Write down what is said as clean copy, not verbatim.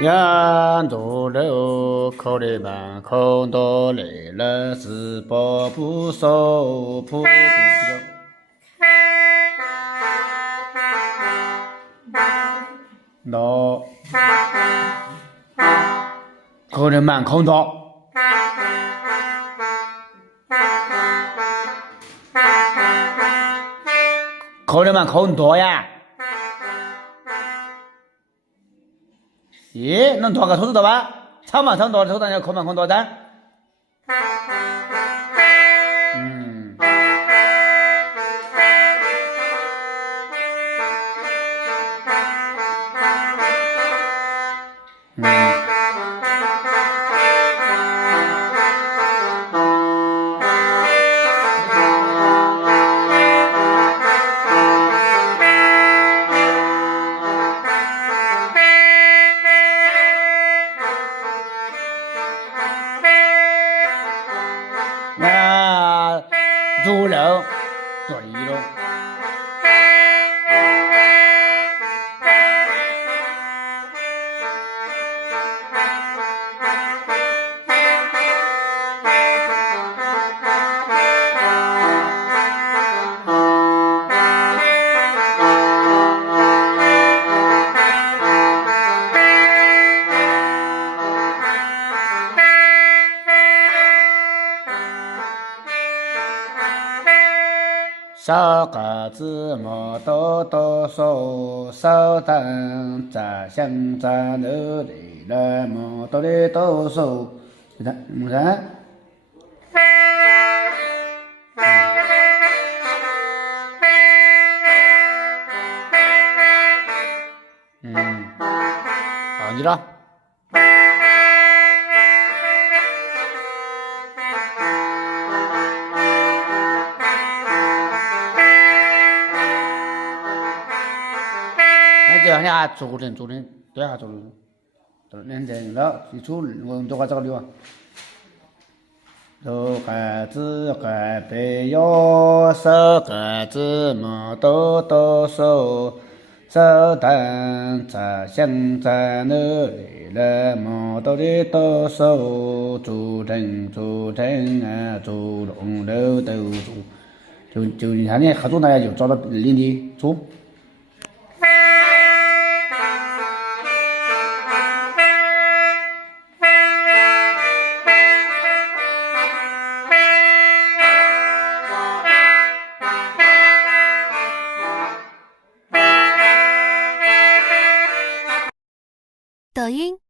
扬州楼，口里板，口多累了，是包不收，铺不到，口里板，空多，口里板，空多呀。咦，能拖个兔子的吧？长嘛长多，头上要空嘛空多的。嗯。那猪肉对了。少个字母多多说，少当杂香杂楼里了么多的多说，你看，你看，好你了。那就像昨天对啊，昨天了，基础我多少找的哇？多个字个背哟，少个字母多多说，少当杂香杂楼里了么多的多说，竹城啊，竹龙楼都就你看你合作大家就找到领的做。抖音。